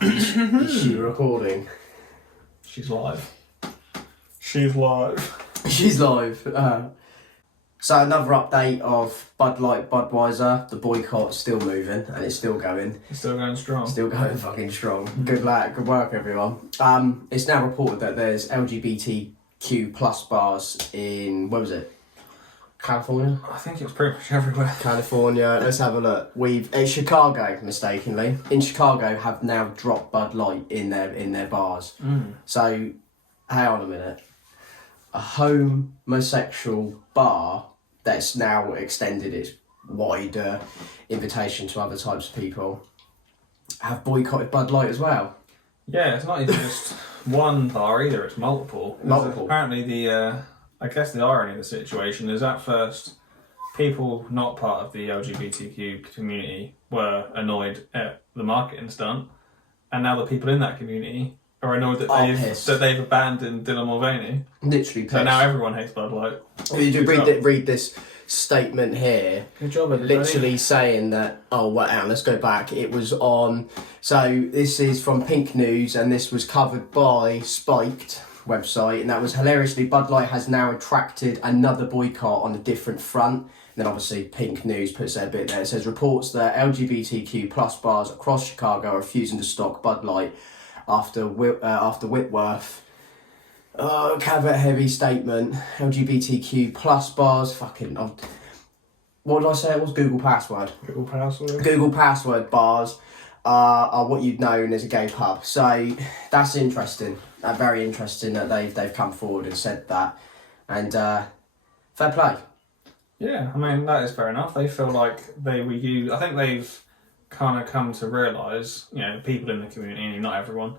Is she recording? She's live. She's live. She's live. So another update of Bud Light Budweiser. The boycott's still moving and it's still going. It's still going strong. Still going fucking strong. Good work everyone. It's now reported that there's LGBTQ plus bars in, where was it? California? I think it was pretty much everywhere. California, let's have a look. It's Chicago, mistakenly. In Chicago have now dropped Bud Light in their bars. So, hang on a minute. A homosexual bar that's now extended its wider invitation to other types of people have boycotted Bud Light as well. Yeah, it's not even just one bar either, it's multiple. Apparently I guess the irony of the situation is at first people not part of the LGBTQ community were annoyed at the marketing stunt, and now the people in that community are annoyed that they've abandoned Dylan Mulvaney. Literally pissed. So now everyone hates Bud Light. Read this statement here. Good job, everybody. Literally saying that, let's go back. It was on, so this is from Pink News and this was covered by Spiked website, and that was hilariously, Bud Light has now attracted another boycott on a different front. And then obviously Pink News puts their bit there. It says reports that LGBTQ plus bars across Chicago are refusing to stock Bud Light after Whitworth. Caveat heavy statement. LGBTQ plus bars, what did I say it was? Google password. Google password bars are what you'd known as a gay pub. So that's interesting. Very interesting that they've come forward and said that. And fair play. Yeah, I mean, that is fair enough. They feel like they were used. I think they've kind of come to realise, people in the community, not everyone,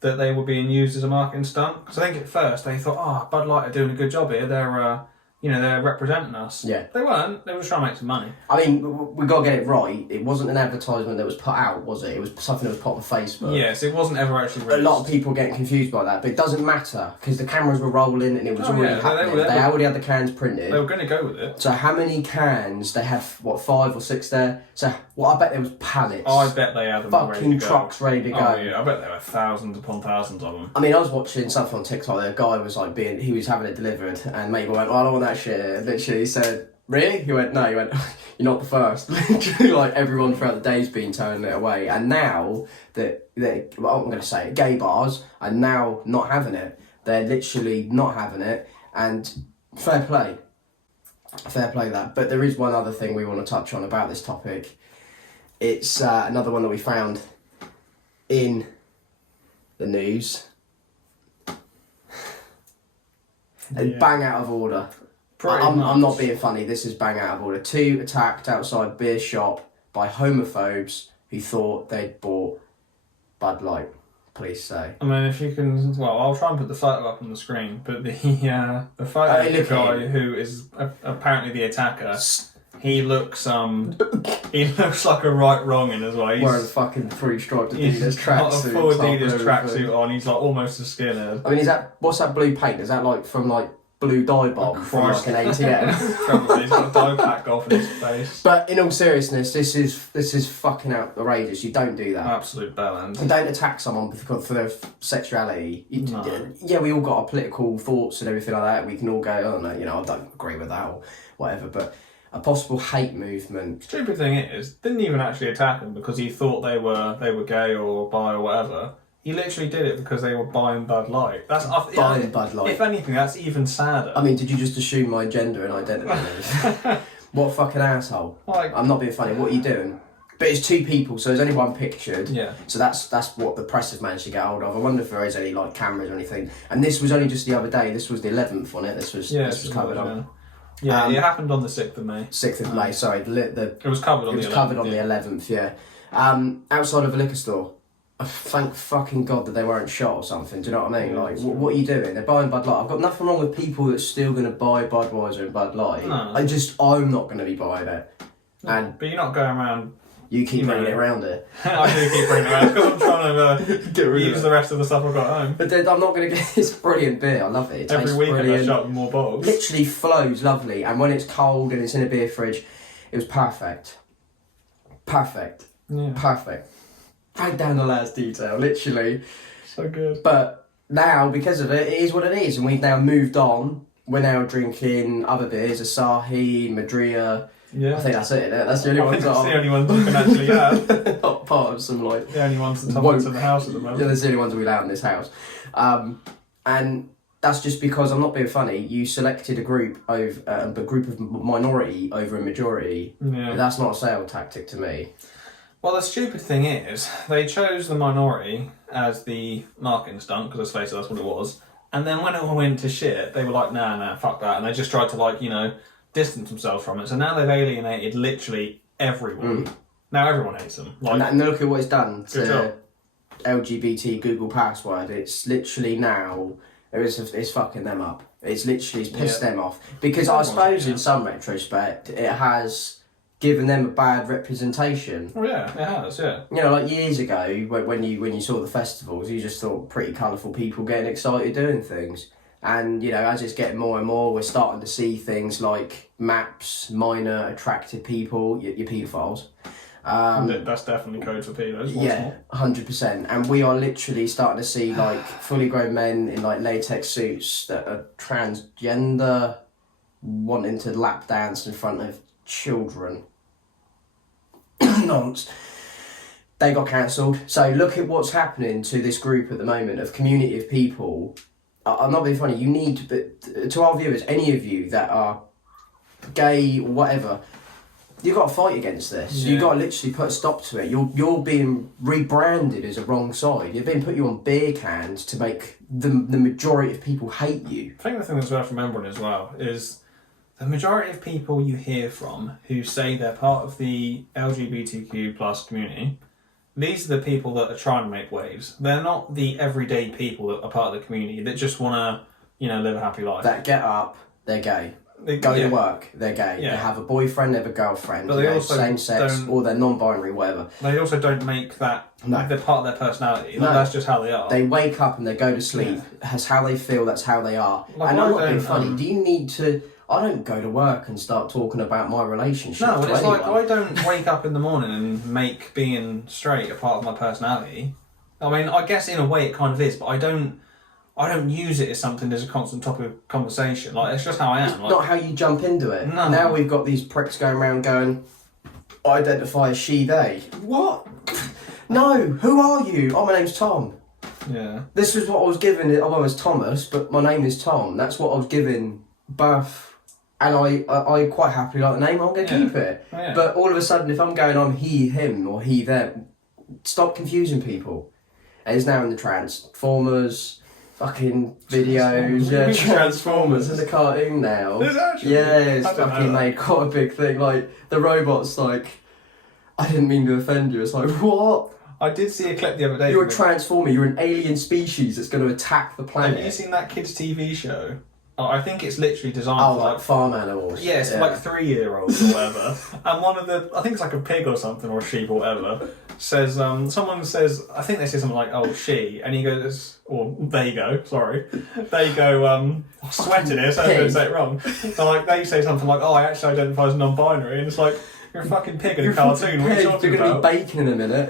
that they were being used as a marketing stunt. Because I think at first they thought, Bud Light are doing a good job here. They're representing us. Yeah. They weren't. They were just trying to make some money. I mean, we got to get it right. It wasn't an advertisement that was put out, was it? It was something that was put on Facebook. Yes, it wasn't ever actually released. A lot of people getting confused by that, but it doesn't matter because the cameras were rolling and it was already happening. They already had the cans printed. They were going to go with it. So how many cans? They had, 5 or 6 there? So, I bet there was pallets. Oh, I bet they had them fucking ready to go. trucks ready to go. Oh, yeah, I bet there were thousands upon thousands of them. I mean, I was watching something on TikTok. The guy was he was having it delivered, and mate went, I don't want that shit. And literally, he said, really? He went, no. He went, you're not the first. Literally, like everyone throughout the day's been turning it away. And now I'm going to say it, gay bars are now not having it. They're literally not having it, and fair play that. But there is one other thing we want to touch on about this topic. It's another one that we found in the news. And bang out of order. I'm not being funny, this is bang out of order. 2 attacked outside beer shop by homophobes who thought they'd bought Bud Light. Police say. I mean, if you can, I'll try and put the photo up on the screen. But the photo of the guy who is apparently the attacker, he looks like a right wronging as well. He's wearing fucking 3-striped Adidas tracksuit. He's got a full Adidas tracksuit on. He's like almost a skinhead. I mean, what's that blue paint? Is that like from like Blue Dye Bomb from like an ATM? Probably. He's got a dye pack off in his face. But in all seriousness, this is fucking outrageous. You don't do that. Absolute bellend. You don't attack someone for their sexuality. No. Yeah, we all got our political thoughts and everything like that. We can all go, oh no, I don't agree with that or whatever. But a possible hate movement. Stupid thing is, didn't even actually attack them because he thought they were gay or bi or whatever. He literally did it because they were buying Bud Light. Buying Bud Light. If anything, that's even sadder. I mean, did you just assume my gender and identity? What a fucking asshole. I'm not being funny. What are you doing? But it's 2 people, so there's only one pictured. Yeah. So that's what the press have managed to get hold of. I wonder if there is any like cameras or anything. And this was only just the other day. This was the 11th, wasn't it? This was covered on. Yeah, it happened on the 6th of May. 6th of May, sorry. It was covered on the 11th. It was covered on the 11th, yeah. Outside of a liquor store. Thank fucking God that they weren't shot or something. Do you know what I mean? Like, what are you doing? They're buying Bud Light. I've got nothing wrong with people that's still going to buy Budweiser and Bud Light. No. I'm not going to be buying it. But you're not going around. You keep bringing it around it. I do keep bringing it around because I'm trying to use the rest of the stuff I've got at home. But I'm not going to get this brilliant beer. I love it. It Every tastes weekend brilliant. I shop more bottles. Literally flows lovely. And when it's cold and it's in a beer fridge, it was perfect. Perfect. Yeah. Perfect. Bang down the last detail, literally. So good. But now, because of it, it is what it is, and we've now moved on. We're now drinking other beers, Asahi, Madria. Yeah. I think that's it. That's the only ones that that's the only ones you can actually have. not part of some like. The only ones that come into the house at the moment. Yeah, that's the only ones we allow in this house, and that's just because I'm not being funny. You selected a group of a group of minority over a majority. Yeah. That's not a sales tactic to me. Well, the stupid thing is, they chose the minority as the marketing stunt, because let's face it, that's what it was. And then when it all went to shit, they were like, nah, fuck that. And they just tried to, like, you know, distance themselves from it. So now they've alienated literally everyone. Now everyone hates them. Like, and look at what it's done to LGBT Google password. It's literally now, it's fucking them up. It's literally pissed them off. Because I suppose in some retrospect, it has given them a bad representation. Oh yeah, it has, yeah. You know, like years ago, when you saw the festivals, you just thought pretty colourful people getting excited doing things. And, you know, as it's getting more and more, we're starting to see things like MAPS, minor attracted people, your paedophiles. That's definitely code for pedos. Yeah, 100%. And we are literally starting to see, like, fully grown men in, like, latex suits that are transgender, wanting to lap dance in front of children. Nonce. They got cancelled. So look at what's happening to this group at the moment of community of people. I'm not being funny. You need, but to our viewers, any of you that are gay or whatever, you've got to fight against this. Yeah. You've got to literally put a stop to it. You're being rebranded as a wrong side. You're being put you on beer cans to make the majority of people hate you. I think the thing that's worth remembering as well is the majority of people you hear from who say they're part of the LGBTQ plus community, these are the people that are trying to make waves. They're not the everyday people that are part of the community that just want to, you know, live a happy life. That get up, they're gay. They go to work, they're gay. Yeah. They have a boyfriend, they have a girlfriend. But they also same sex, or they're non-binary, whatever. They also don't make that they're part of their personality. No. That's just how they are. They wake up and they go to sleep. That's how they feel, that's how they are. Like, and I'm not being funny. Do you need to... I don't go to work and start talking about my relationship. No, to it's anyone. like I don't wake up in the morning and make being straight a part of my personality. I mean, I guess in a way it kind of is, but I don't use it as something that's a constant topic of conversation. Like, it's just how I am. It's not how you jump into it. No. Now we've got these pricks going around going, I identify as she, they. What? No, who are you? Oh, my name's Tom. Yeah. This was what I was given. I was Thomas, but my name is Tom. That's what I was given birth. And I quite happily like the name, I'm going to keep it. Oh, yeah. But all of a sudden, if I'm going on he, him, or he, them, stop confusing people. And it's now in the Transformers fucking videos. Yeah, Transformers in the cartoon now. Is it actually? Yeah, it's fucking made quite a big thing. Like, the robot's like, I didn't mean to offend you. It's like, what? I did see a clip the other day. You're a Transformer, you're an alien species that's going to attack the planet. Have you seen that kids' TV show? Oh, I think it's literally designed for like farm animals. Yeah, it's for like 3-year-olds or whatever. And one of the, I think it's like a pig or something, or a sheep or whatever, says, someone says, I think they say something like, oh, she, and he goes, or they go, sorry, they go, I sweated here, so I'm going to say it wrong. So like, they say something like, oh, I actually identify as non-binary, and it's like, you're a fucking pig in a cartoon, what are you talking You're about? going to be bacon in a minute.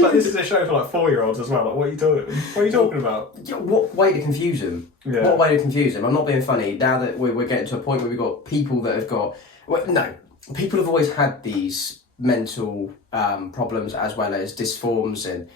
But this is a show for like 4-year-olds as well, like, what are you talking about? What way to confuse them? Yeah. What way to confuse them? I'm not being funny. Now that we're getting to a point where we've got people that have got... Well, no, people have always had these mental problems as well as dysforms and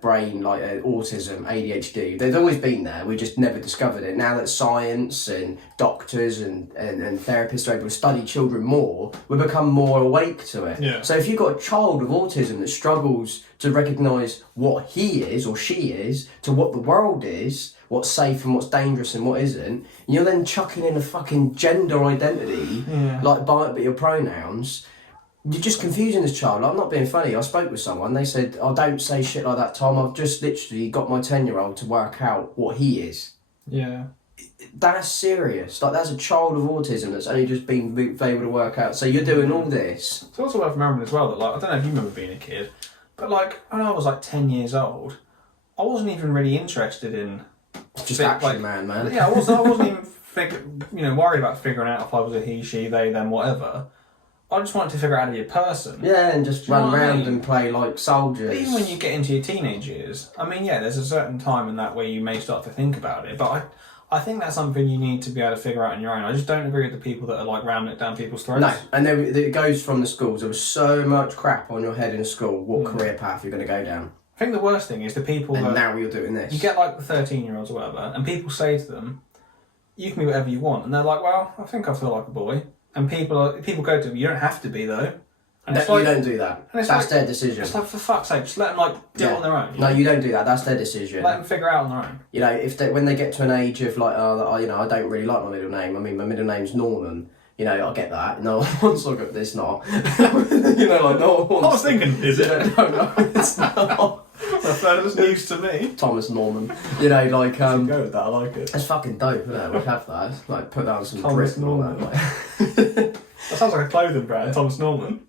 brain, like autism, ADHD. They've always been there. We just never discovered it. Now that science and doctors and therapists are able to study children more, we become more awake to it. Yeah. So if you've got a child with autism that struggles to recognise what he is or she is to what the world is, what's safe and what's dangerous and what isn't, and you're then chucking in a fucking gender identity, like by your pronouns, you're just confusing this child. I'm not being funny. I spoke with someone, they said, oh, don't say shit like that, Tom. I've just literally got my 10-year-old to work out what he is. Yeah. That's serious. Like, that's a child of autism that's only just been able to work out. So you're doing all this. It's also worth remembering as well that, like, I don't know if you remember being a kid, but like, when I was like 10 years old, I wasn't even really interested in... Just action man. Yeah, I wasn't even worried about figuring out if I was a he, she, they, them, whatever. I just wanted to figure out how to be a person. Yeah, and just run around and play like soldiers. But even when you get into your teenage years, I mean, yeah, there's a certain time in that where you may start to think about it, but I think that's something you need to be able to figure out on your own. I just don't agree with the people that are like ramming it down people's throats. No, and then it goes from the schools. There was so much crap on your head in school. What career path you're going to go down? I think the worst thing is the people and that... now you're doing this. You get like the 13-year-olds or whatever, and people say to them, you can be whatever you want. And they're like, well, I think I feel like a boy. And people go to them, you don't have to be though. And you don't do that. That's like, their decision. It's like, for fuck's sake, just let them like do it on their own. No, you don't do that. That's their decision. Let them figure it out on their own. You know, when they get to an age of like, I don't really like my middle name. I mean, my middle name's Norman. You know, I get that. No one wants to look at this, not. You know, like no one wants. I was thinking, is it? No, it's not. That was news to me. Thomas Norman. You know, like go with that. I like it. It's fucking dope, isn't it? We have that. Like put that on some Thomas drip and all Norman. that. That sounds like a clothing brand, Thomas Norman.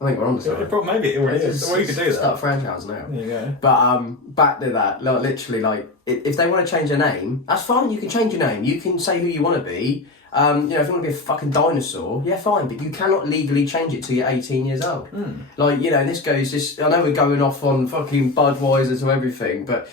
I think we're on to something. Maybe it already is. Well, you could do that. Start a franchise now. There you go. But back to that, like, literally, like if they want to change their name, that's fine. You can change your name. You can say who you want to be. You know, if you want to be a fucking dinosaur, yeah, fine. But you cannot legally change it till you're 18 years old. Like, you know, I know we're going off on fucking Budweiser to everything, but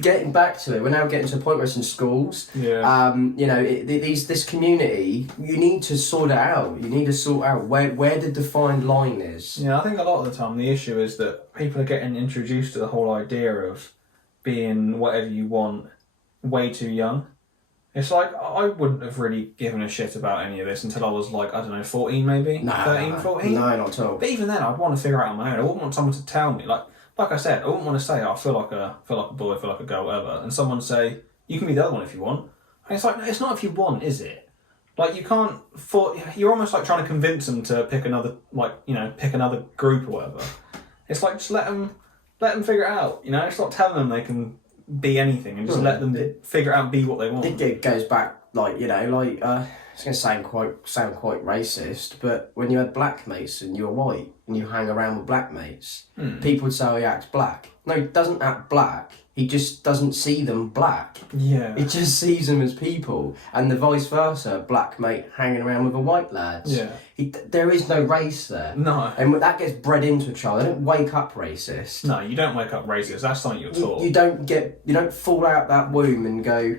getting back to it, we're now getting to a point where it's in schools. Yeah. You know, this community, you need to sort it out. You need to sort out where the defined line is. Yeah, I think a lot of the time the issue is that people are getting introduced to the whole idea of being whatever you want way too young. It's like, I wouldn't have really given a shit about any of this until I was like, I don't know, 14 maybe? 14? No, not at all. But even then, I'd want to figure it out on my own. I wouldn't want someone to tell me. Like I said, I wouldn't want to say, I feel like a boy, I feel like a girl, whatever. And someone say, you can be the other one if you want. And it's like, no, it's not if you want, is it? Like, you can't... You're almost like trying to convince them to pick another, like, you know, pick another group or whatever. It's like, just let them figure it out, you know? It's not telling them they can be anything and just let them figure it out and be what they want. It goes back, like, you know, like, it's going to sound quite racist, but when you had black mates and you were white and you hang around with black mates, people would say, oh, he acts black. No, he doesn't act black. He just doesn't see them black. Yeah. He just sees them as people. And the vice versa, black mate hanging around with a white lad. Yeah. There is no race there. No. And that gets bred into a child. They don't wake up racist. No, you don't wake up racist. That's something you're taught. You don't fall out that womb and go,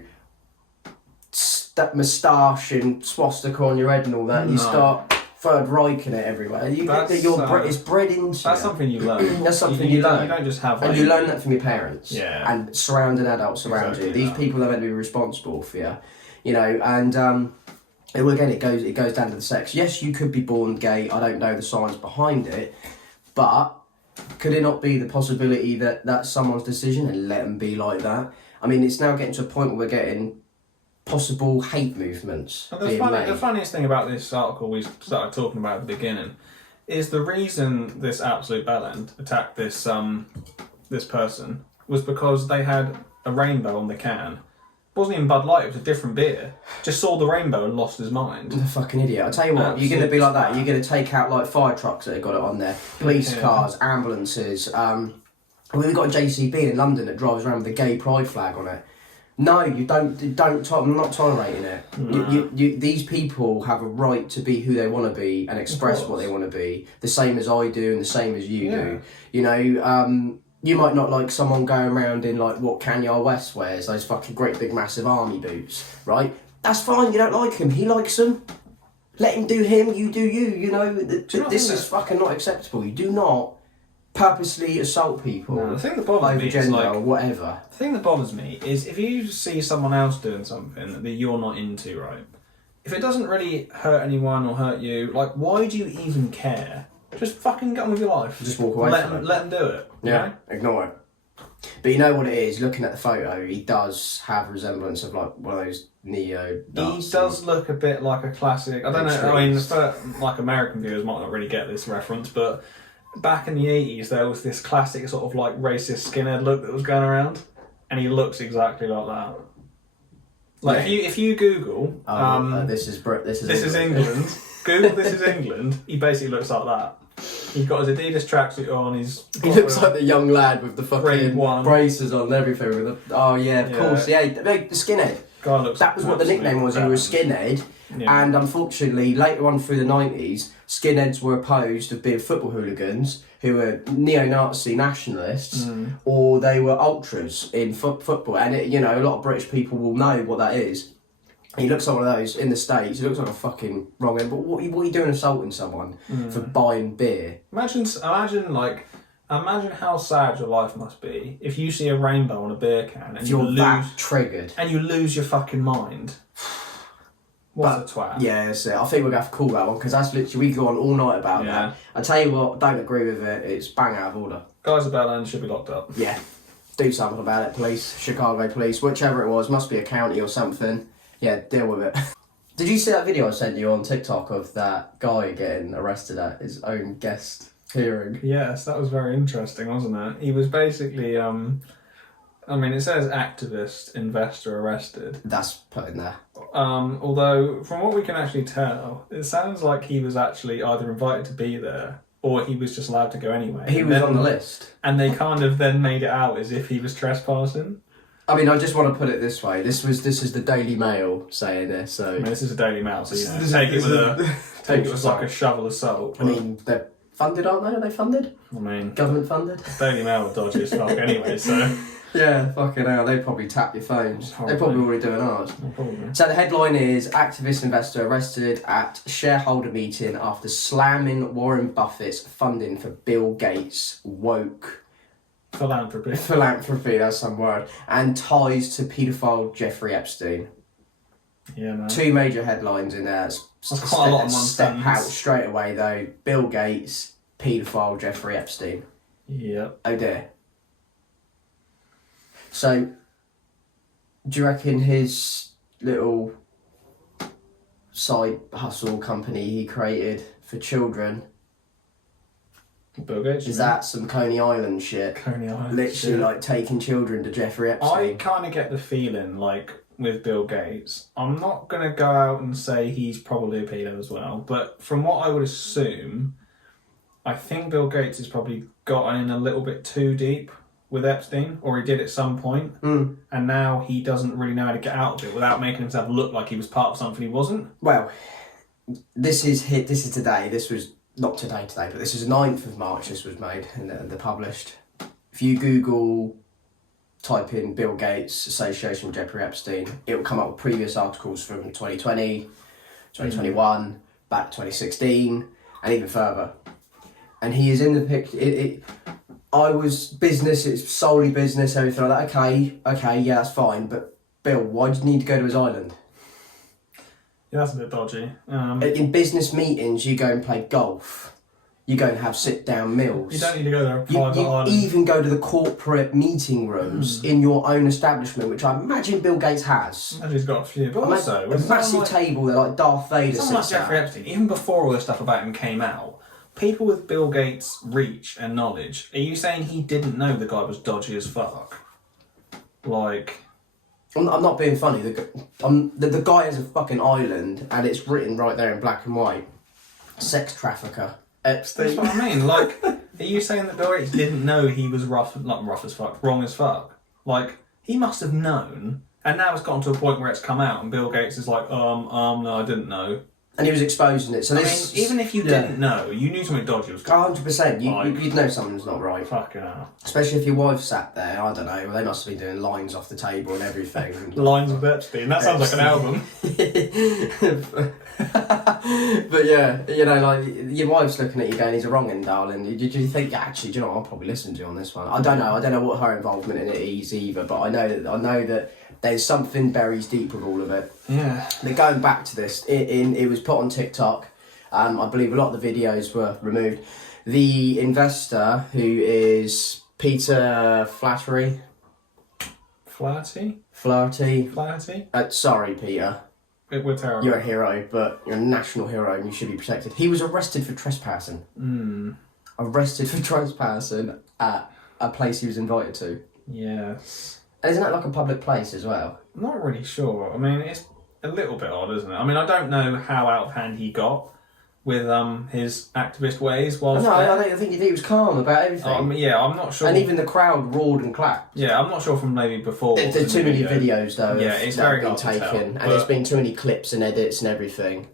that moustache and swastika on your head and all that. And you start Third Reich in it everywhere. It's bred into That's something you learn. That's something you learn. You don't just have... And you learn that from your parents. Yeah. And surrounding adults around you. These people are meant to be responsible for you. You know, and again, it goes down to the sex. Yes, you could be born gay. I don't know the science behind it. But could it not be the possibility that that's someone's decision and let them be like that? I mean, it's now getting to a point where we're getting possible hate movements. The funniest thing about this article we started talking about at the beginning is the reason this absolute bellend attacked this person was because they had a rainbow on the can. It wasn't even Bud Light, it was a different beer. Just saw the rainbow and lost his mind. The fucking idiot. I'll tell you what, you're going to be like that. You're going to take out like fire trucks that have got it on there, police cars, ambulances. We've got a JCB in London that drives around with a gay pride flag on it. No, you don't. I'm not tolerating it. No. These people have a right to be who they want to be and express what they want to be, the same as I do and the same as you do. You know, you might not like someone going around in like what Kanye West wears, those fucking great big massive army boots, right? That's fine. You don't like him. He likes them. Let him do him. You do you. You know, this is fucking not acceptable. You do not purposely assault people. No, the thing that bothers me gender is like, or whatever. The thing that bothers me is if you see someone else doing something that you're not into, right? If it doesn't really hurt anyone or hurt you, like, why do you even care? Just fucking get on with your life. Just walk away from it. Let them do it. Yeah, ignore it. But you know what it is, looking at the photo, he does have resemblance of like one of those neo. He does look a bit like a classic. I don't know. I mean, like American viewers might not really get this reference, but back in the 80s, there was this classic sort of like racist skinhead look that was going around, and he looks exactly like that. Like if you Google, this is England. Google "this is England." He basically looks like that. He's got his Adidas tracksuit on. He looks like the young lad with the fucking braces on and everything. Of course, yeah, the skinhead. God looks that was what the nickname was. He was a skinhead. Yeah. And unfortunately, later on through the 90s, skinheads were opposed of being football hooligans who were neo-Nazi nationalists, or they were ultras in football. And, a lot of British people will know what that is. He looks like one of those in the States. He looks like a fucking wrong end. But what are you doing assaulting someone for buying beer? Imagine how sad your life must be if you see a rainbow on a beer can and you're that triggered. And you lose your fucking mind. What a twat. Yeah, that's it. I think we're going to have to call that one because that's literally, we go on all night about that. I tell you what, don't agree with it. It's bang out of order. Guys about land should be locked up. Yeah. Do something about it, police. Chicago police, whichever it was. Must be a county or something. Yeah, deal with it. Did you see that video I sent you on TikTok of that guy getting arrested at his own guest hearing? Yes, that was very interesting, wasn't it? He was basically, it says activist, investor arrested. That's put in there. Although, from what we can actually tell, it sounds like he was actually either invited to be there or he was just allowed to go anyway. He was on the list. And they kind of then made it out as if he was trespassing. I mean, I just want to put it this way. This is the Daily Mail saying this, so... this is a Daily Mail, so take it with like a shovel of salt. I mean, they're funded, aren't they? Are they funded? Government funded? Daily Mail are dodgy as fuck anyway, so... Yeah, fucking hell, they probably tap your phones. They're probably already doing ours. Probably. So the headline is, activist investor arrested at shareholder meeting after slamming Warren Buffett's funding for Bill Gates' woke... Philanthropy, that's some word. And ties to paedophile Jeffrey Epstein. Yeah, man. 2 major headlines in there. That's quite a lot in one step out straight away, though. Bill Gates, paedophile Jeffrey Epstein. Yep. Oh dear. So, do you reckon his little side hustle company he created for children... Bill Gates, is that some Coney Island shit? Coney Island literally, like, taking children to Jeffrey Epstein. I kind of get the feeling, like, with Bill Gates, I'm not going to go out and say he's probably a pedo as well, but from what I would assume, I think Bill Gates has probably gotten in a little bit too deep with Epstein, or he did at some point, and now he doesn't really know how to get out of it without making himself look like he was part of something he wasn't. Well, this is today. This was... Not today, but this is the 9th of March this was made and they're published. If you Google, type in Bill Gates association with Jeffrey Epstein, it will come up with previous articles from 2020, 2021, back 2016, and even further. And he is in the picture. I was business, it's solely business, everything like that. Okay, yeah, that's fine. But Bill, why do you need to go to his island? Yeah, that's a bit dodgy. In business meetings, you go and play golf. You go and have sit-down meals. You don't need to go there on private island. You even go to the corporate meeting rooms in your own establishment, which I imagine Bill Gates has. And he's got a few. But also... a massive table there, like Darth Vader someone like Jeffrey Epstein, even before all this stuff about him came out, people with Bill Gates' reach and knowledge, are you saying he didn't know the guy was dodgy as fuck? Like... I'm not being funny. The guy has a fucking island, and it's written right there in black and white. Sex trafficker. Epstein. That's what I mean. Like, are you saying that Bill Gates didn't know he was wrong as fuck? Like, he must have known, and now it's gotten to a point where it's come out, and Bill Gates is like, no, I didn't know. And he was exposing it. So even if you didn't know, you knew something dodgy was going on. 100%. You'd know something's not right. Fucking hell. Especially if your wife sat there, I don't know, they must have been doing lines off the table and everything. Lines with Epstein. That sounds like an album. But yeah, like, your wife's looking at you going, he's a wrong end, darling. Did you think, actually, do you know what, I'll probably listen to you on this one. I don't know what her involvement in it is either, but I know that there's something buries deep with all of it. Yeah. They're going back to this. It was put on TikTok. I believe a lot of the videos were removed. The investor, who is Peter Flattery. Flaherty? Sorry, Peter. We're terrible. You're a hero, but you're a national hero and you should be protected. He was arrested for trespassing. Arrested for trespassing at a place he was invited to. Yes. And isn't that like a public place as well? I'm not really sure. I mean, it's a little bit odd, isn't it? I mean, I don't know how out of hand he got, with his activist ways. No, I think he was calm about everything. Yeah, I'm not sure. And even the crowd roared and clapped. Yeah, I'm not sure from maybe before. There's too many videos though. Yeah, it's very been hard to tell, and there's been too many clips and edits and everything.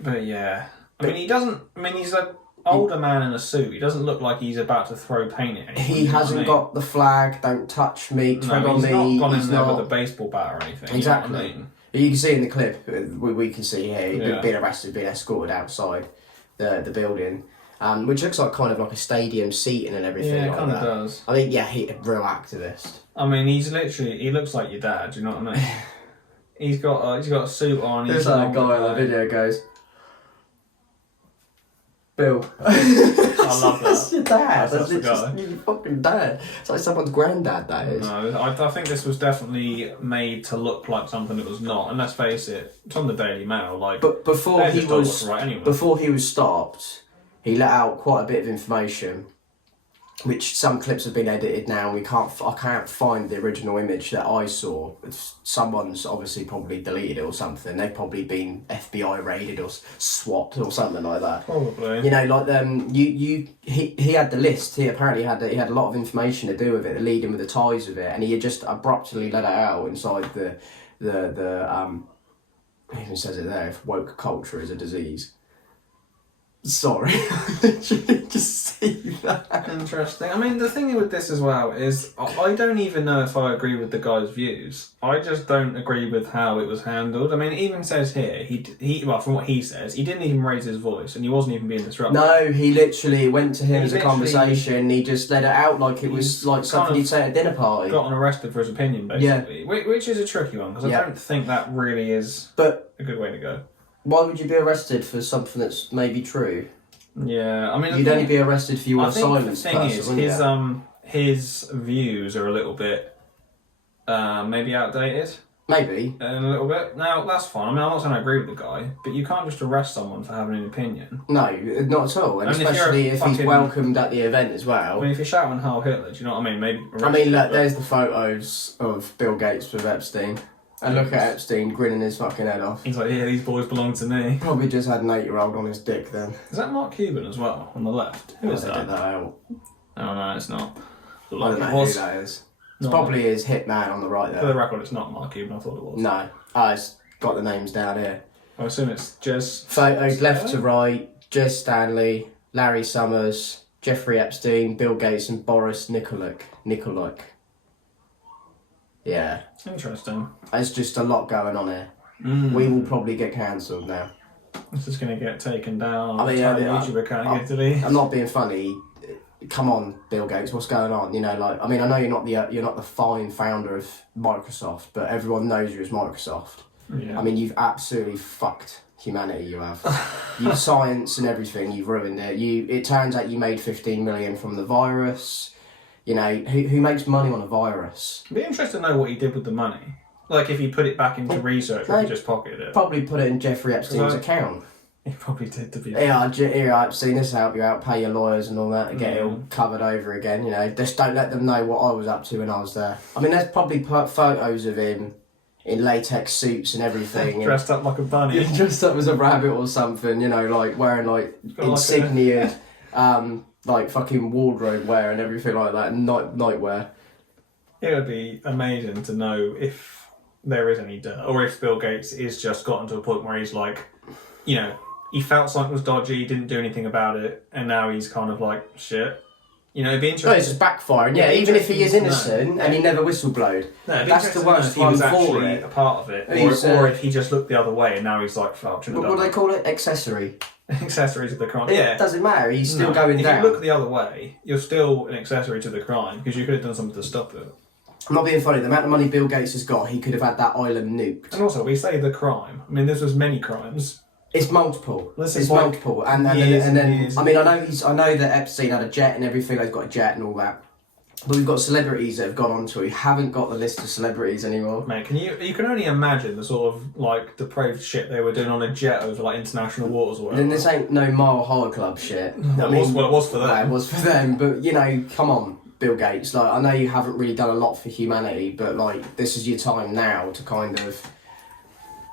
But yeah, I mean, he doesn't. I mean, he's an older man in a suit. He doesn't look like he's about to throw paint at anyone. He hasn't got the flag. Don't touch me. Tread on me. He's not gone in there with a baseball bat or anything. Exactly. You know what I mean? You can see in the clip, we can see here, being arrested, being escorted outside the building, which looks like kind of like a stadium seating and everything. Yeah, it like kind that. of does. I mean, yeah, he's a real activist. I mean, he looks like your dad. Do you know what I mean? He's got a suit on. There's that guy in the video goes, Bill. I love that. That's your dad. That's the just your fucking dad. It's like someone's granddad, that is. No, I think this was definitely made to look like something it was not. And let's face it, it's on the Daily Mail. Like, but before he was stopped, he let out quite a bit of information, which some clips have been edited now. And I can't find the original image that I saw. Someone's obviously probably deleted it or something. They've probably been FBI raided or SWAT or something like that. Probably. You know, like he had the list. He apparently had a lot of information to do with it, the leading with the ties of it, and he had just abruptly let it out inside the it even says it there. If woke culture is a disease. Sorry, literally just see that. Interesting. I mean, the thing with this as well is I don't even know if I agree with the guy's views. I just don't agree with how it was handled. I mean, it even says here well, from what he says, he didn't even raise his voice and he wasn't even being disruptive. No, he literally went to him as a conversation. He just let it out like it was like something you'd say at a dinner party. Gotten arrested for his opinion, basically. Yeah. Which is a tricky one because I don't think that really is a good way to go. Why would you be arrested for something that's maybe true? Yeah, I mean... You'd only be arrested for you on a silence person, the thing is, his views are a little bit, maybe outdated. Maybe. A little bit. Now, that's fine. I mean, I'm not saying I agree with the guy, but you can't just arrest someone for having an opinion. No, not at all. And especially if he's welcomed at the event as well. I mean, if you're shouting Heil Hitler, do you know what I mean? Maybe... look, there's the photos of Bill Gates with Epstein. And look at Epstein grinning his fucking head off. He's like, yeah, these boys belong to me. Probably just had an 8-year-old on his dick then. Is that Mark Cuban as well, on the left? Who is that? Did that out. Oh, no, it's not. I don't know who that is. It's probably his hitman on the right there. For the record, it's not Mark Cuban, I thought it was. No. It's got the names down here. I assume it's Jez... Photos left to right, Jez Stanley, Larry Summers, Jeffrey Epstein, Bill Gates and Boris Nikolic. Yeah. Interesting. There's just a lot going on here. We will probably get cancelled now. This is going to get taken down. I mean, YouTube account again. I'm not being funny. Come on, Bill Gates, what's going on? You know, like, I mean, I know you're not the fine founder of Microsoft, but everyone knows you as Microsoft. Yeah. I mean, you've absolutely fucked humanity. You have. You've science and everything. You've ruined it. It turns out you made 15 million from the virus. You know, who makes money on a virus? It'd be interesting to know what he did with the money. Like, if he put it back into research or if he just pocketed it. Probably put it in Jeffrey Epstein's account. He probably did, to be fair. Yeah, Epstein, this will help you out, pay your lawyers and all that, and get it all covered over again, you know. Just don't let them know what I was up to when I was there. I mean, there's probably photos of him in latex suits and everything. Dressed up like a bunny. Dressed up as a rabbit or something, you know, like wearing, like, insignia... like fucking wardrobe wear and everything like that, and nightwear. It would be amazing to know if there is any dirt, or if Bill Gates is just gotten to a point where he's like, you know, he felt something was dodgy, didn't do anything about it, and now he's kind of like, shit. You know, it'd be interesting. No, it's just backfiring. Yeah, even if he is innocent and he never whistleblowed. No, that's the worst one for it. A part of it, or if he just looked the other way and now he's like, fuck. What do they call it? Accessory. Accessory to the crime. Yeah. It doesn't matter, he's still going down. If you look the other way, you're still an accessory to the crime because you could have done something to stop it. I'm not being funny, the amount of money Bill Gates has got, he could have had that island nuked. And also, we say the crime. I mean, this was many crimes. It's multiple. It's multiple. And then I mean, I know that Epstein had a jet and everything, he's got a jet and all that. But we've got celebrities that have gone on to it. We haven't got the list of celebrities anymore. Mate, you can only imagine the sort of like depraved shit they were doing on a jet over like international waters or whatever. Then this ain't no Mile High Club shit. It was for them. Yeah, it was for them. But you know, come on, Bill Gates. Like, I know you haven't really done a lot for humanity, but like, this is your time now to kind of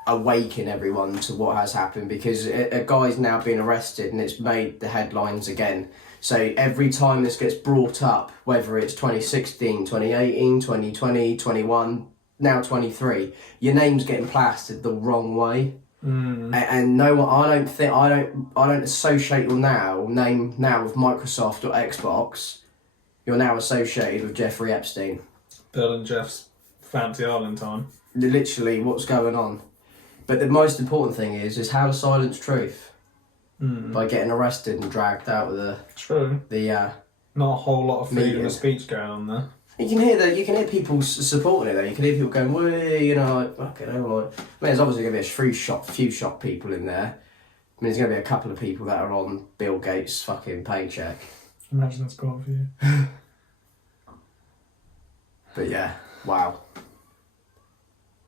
awaken everyone to what has happened, because a guy's now been arrested and it's made the headlines again. So every time this gets brought up, whether it's 2016, 2018, 2020, 21, now 23, your name's getting plastered the wrong way. And no one, I don't associate your name now with Microsoft or Xbox. You're now associated with Jeffrey Epstein. Bill and Jeff's fancy island time. Literally, what's going on? But the most important thing is how to silence truth. By getting arrested and dragged out of the... True. Not a whole lot of freedom of speech going on there. You can hear people supporting it though. You can hear people going, well, you know, like, fucking hell, like... I mean, there's obviously going to be a few shocked people in there. I mean, there's going to be a couple of people that are on Bill Gates' fucking paycheck. Imagine that's quite a few. But yeah, wow.